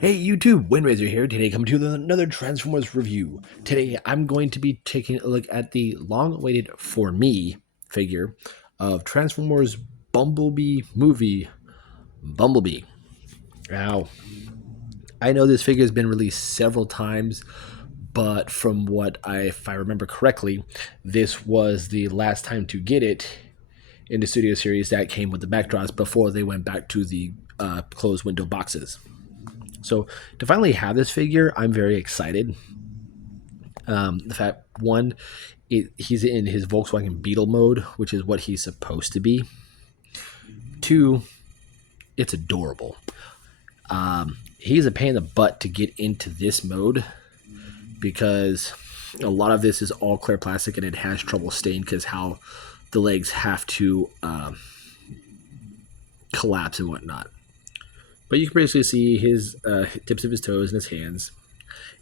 Hey YouTube, Windraiser here. Today coming to another Transformers review. Today I'm going to be taking a look at the long-awaited for me figure of Transformers Bumblebee movie, Bumblebee. Now, I know this figure has been released several times, but from if I remember correctly, this was the last time to get it in the studio series that came with the backdrops before they went back to the closed window boxes. So to finally have this figure, I'm very excited. The fact one, he's in his Volkswagen Beetle mode, which is what he's supposed to be. Two, it's adorable. He's a pain in the butt to get into this mode because a lot of this is all clear plastic and it has trouble staying because how the legs have to collapse and whatnot. But you can basically see his tips of his toes and his hands.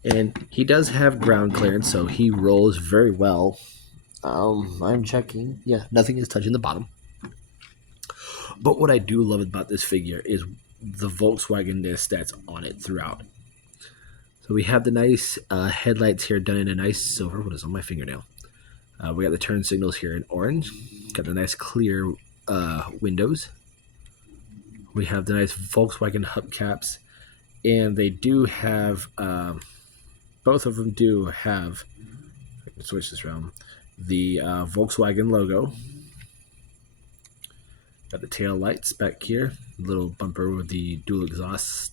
And he does have ground clearance, so he rolls very well. I'm checking. Yeah, nothing is touching the bottom. But what I do love about this figure is the Volkswagen-ness that's on it throughout. So we have the nice headlights here done in a nice silver. What is on my fingernail? We got the turn signals here in orange. Got the nice clear windows. We have the nice Volkswagen hubcaps. And they do have... both of them do have, I can switch this around, the Volkswagen logo. Got the tail lights back here, little bumper with the dual exhaust.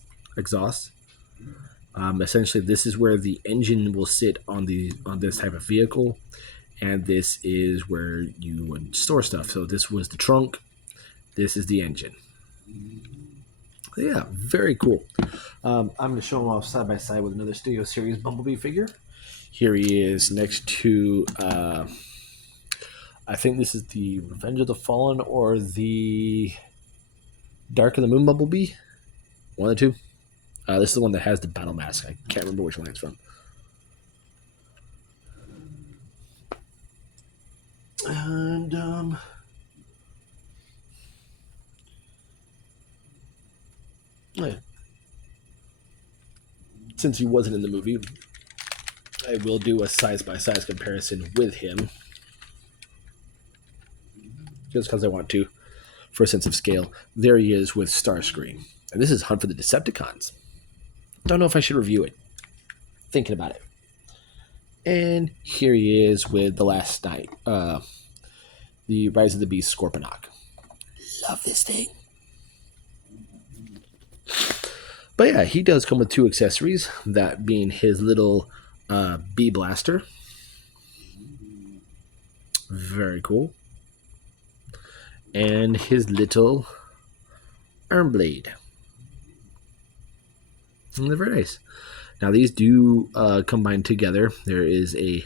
Essentially, this is where the engine will sit on this type of vehicle, and this is where you would store stuff. So this was the trunk. This is the engine. Yeah, very cool. I'm going to show him off side by side with another Studio Series Bumblebee figure. Here he is next to, I think this is the Revenge of the Fallen or the Dark of the Moon Bumblebee. One of the two. This is the one that has the battle mask. I can't remember which one it's from. And, yeah. Since he wasn't in the movie, I will do a size-by-size comparison with him. Just because I want to, for a sense of scale. There he is with Starscream. And this is Hunt for the Decepticons. Don't know if I should review it. Thinking about it. And here he is with The Last Night. The Rise of the Beast Scorponok. Love this thing. But yeah, he does come with two accessories. That being his little bee blaster. Very cool. And his little arm blade. And they're very nice. Now these do combine together. There is a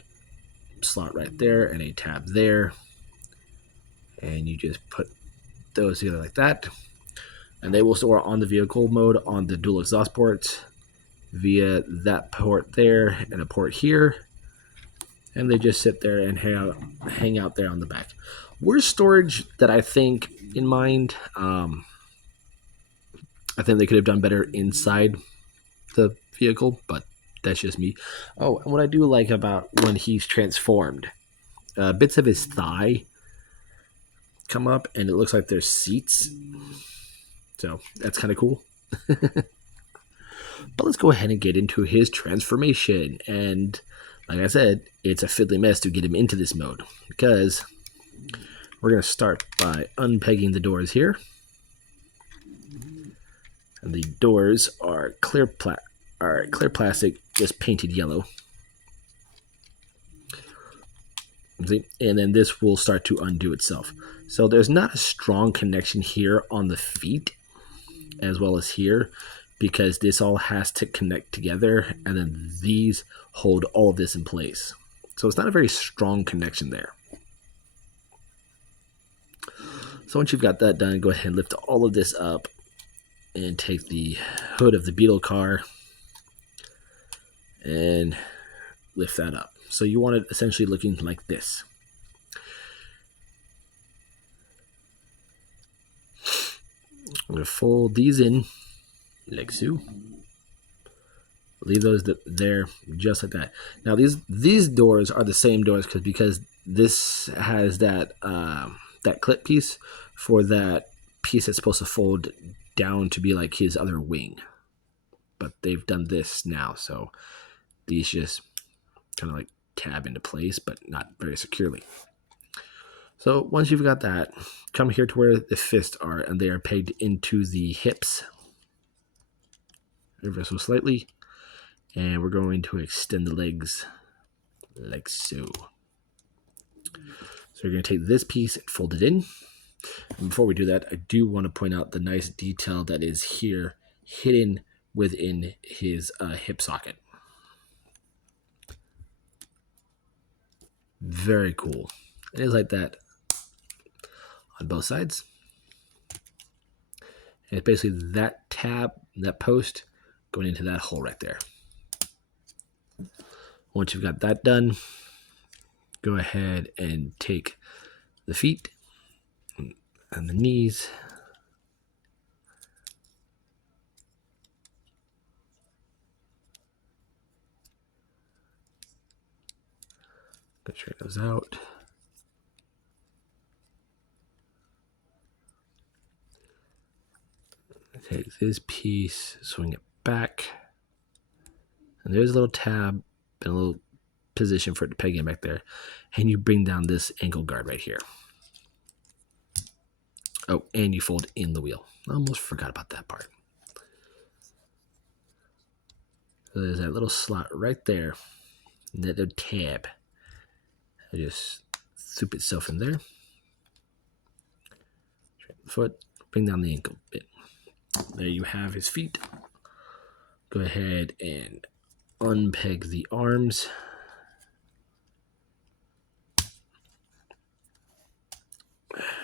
slot right there and a tab there. And you just put those together like that. And they will store on the vehicle mode on the dual exhaust ports via that port there and a port here. And they just sit there and hang out there on the back. Where's storage that I think in mind? I think they could have done better inside the vehicle, but that's just me. Oh, and what I do like about when he's transformed, bits of his thigh come up and it looks like there's seats. So that's kind of cool. But let's go ahead and get into his transformation. And like I said, it's a fiddly mess to get him into this mode because we're going to start by unpegging the doors here. And the doors are clear plastic, just painted yellow. See? And then this will start to undo itself. So there's not a strong connection here on the feet as well as here because this all has to connect together and then these hold all of this in place. So it's not a very strong connection there. So once you've got that done, go ahead and lift all of this up and take the hood of the Beetle car and lift that up. So you want it essentially looking like this. I'm going to fold these in like so. Leave those there just like that. Now these doors are the same doors because this has that clip piece for that piece that's supposed to fold down to be like his other wing. But they've done this now, so these just kind of like tab into place, but not very securely. So once you've got that, come here to where the fists are, and they are pegged into the hips ever so slightly. And we're going to extend the legs like so. So we're going to take this piece and fold it in. And before we do that, I do want to point out the nice detail that is here hidden within his hip socket. Very cool. It is like that on both sides. And it's basically that tab, that post, going into that hole right there. Once you've got that done, go ahead and take the feet and the knees. Go check those out. Take this piece, swing it back. And there's a little tab and a little position for it to peg in back there. And you bring down this ankle guard right here. Oh, and you fold in the wheel. I almost forgot about that part. So there's that little slot right there. And that little tab. I just soup itself in there. Straighten the foot. Bring down the ankle bit. There you have his feet. Go ahead and unpeg the arms.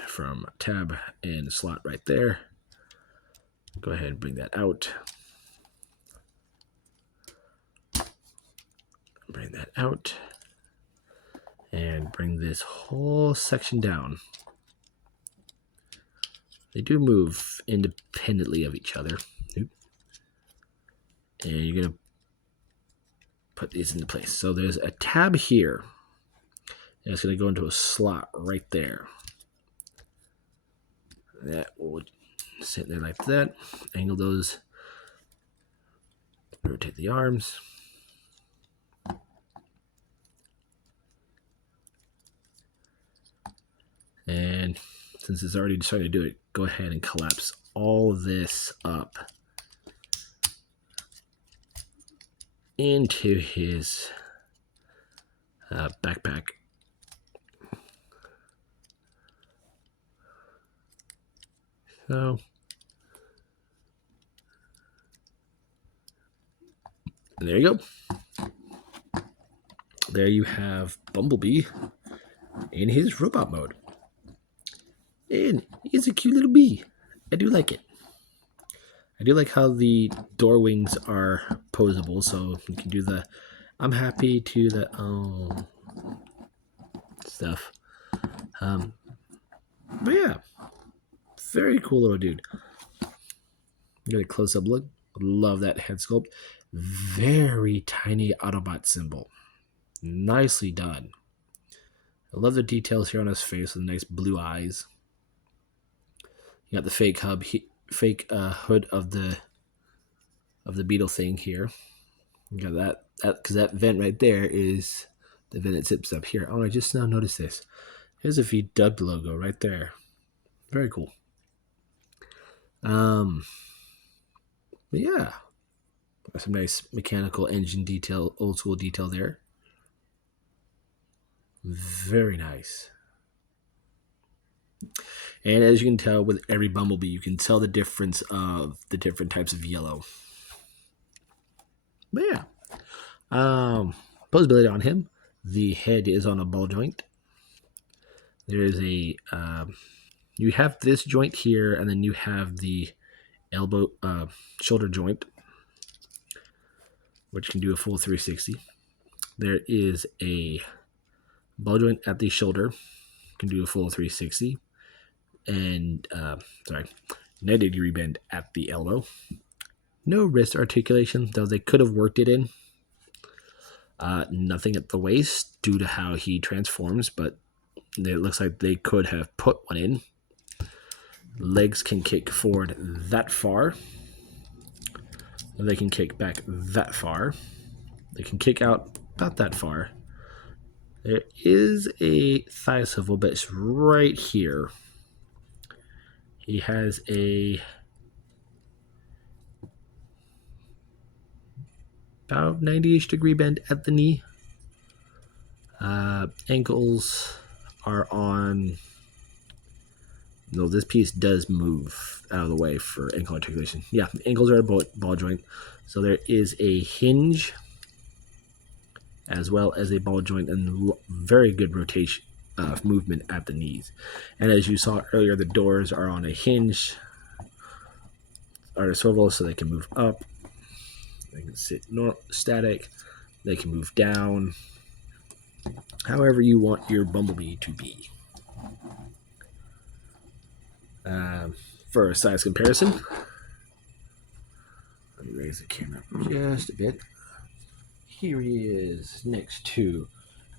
From tab and slot right there. Go ahead and bring that out. Bring that out. And bring this whole section down. They do move independently of each other. And you're going to put these into place. So there's a tab here. And it's going to go into a slot right there. That will sit there like that. Angle those. Rotate the arms. And since it's already starting to do it, go ahead and collapse all this up into his backpack. So, and there you go. There you have Bumblebee in his robot mode. And he's a cute little bee. I do like it. I do like how the door wings are posable, so you can do the I'm happy to the stuff. But yeah, very cool little dude. Get a close-up look. Love that head sculpt. Very tiny Autobot symbol. Nicely done. I love the details here on his face with nice blue eyes. You got the fake hood of the beetle thing here. You got that because that vent right there is the vent that zips up here. Oh, I just now noticed this. Here's a VW logo right there. Very cool. But yeah, got some nice mechanical engine detail, old school detail there. Very nice. And as you can tell with every Bumblebee, you can tell the difference of the different types of yellow. But yeah, posability on him. The head is on a ball joint. There is a you have this joint here, and then you have the elbow shoulder joint, which can do a full 360. There is a ball joint at the shoulder, can do a full 360, and 90 degree bend at the elbow. No wrist articulation, though they could have worked it in. Nothing at the waist due to how he transforms, but it looks like they could have put one in. Legs can kick forward that far. They can kick back that far. They can kick out about that far. There is a thigh swivel, but it's right here. He has a about 90-ish degree bend at the knee. Ankles are on. No, this piece does move out of the way for ankle articulation. Yeah, ankles are a ball joint. So there is a hinge as well as a ball joint and very good rotation movement at the knees. And as you saw earlier, the doors are on a hinge, are a swivel, so they can move up. They can sit static. They can move down. However you want your Bumblebee to be. For a size comparison, let me raise the camera just a bit. Here he is next to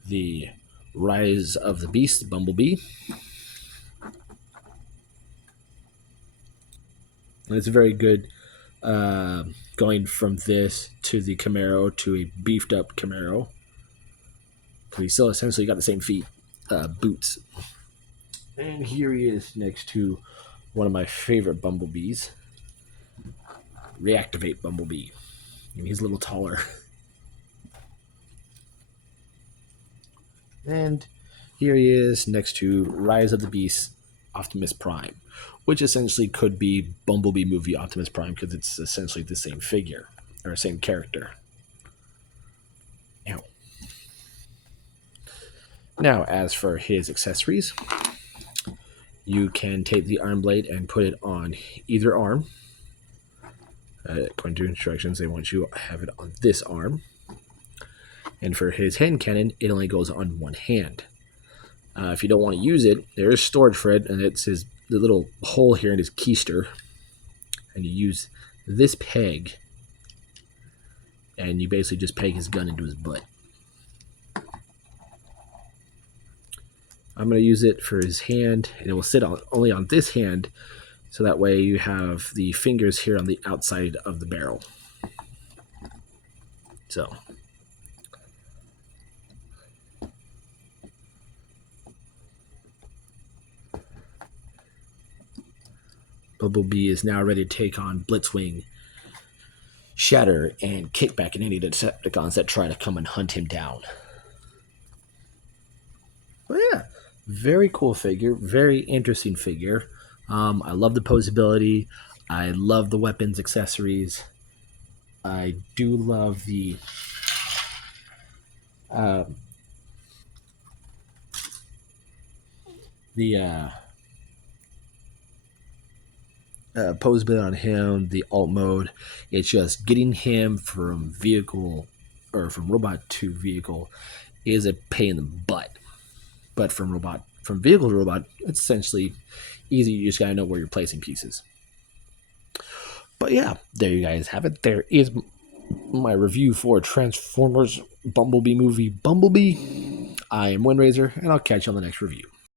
the Rise of the Beast Bumblebee. And it's very good going from this to the Camaro to a beefed up Camaro. We still essentially got the same feet, boots. And here he is next to one of my favorite Bumblebees. Reactivate Bumblebee. I mean, he's a little taller. And here he is next to Rise of the Beast Optimus Prime, which essentially could be Bumblebee movie Optimus Prime because it's essentially the same figure or same character. Now, as for his accessories, you can take the arm blade and put it on either arm. According to instructions, they want you to have it on this arm. And for his hand cannon, it only goes on one hand. If you don't want to use it, there is storage for it, and it's the little hole here in his keister. And you use this peg, and you basically just peg his gun into his butt. I'm going to use it for his hand, and it will sit only on this hand, so that way you have the fingers here on the outside of the barrel. So, Bumblebee is now ready to take on Blitzwing, Shatter, and Kickback and any Decepticons that try to come and hunt him down. Well, yeah, very cool figure, very interesting figure. I love the posability. I love the weapons, accessories. I do love the posability on him, the alt mode. It's just getting him from vehicle or from robot to vehicle is a pain in the butt. But from vehicle to robot, it's essentially easy. You just gotta know where you're placing pieces. But yeah, there you guys have it. There is my review for Transformers Bumblebee movie Bumblebee. I am Windraiser, and I'll catch you on the next review.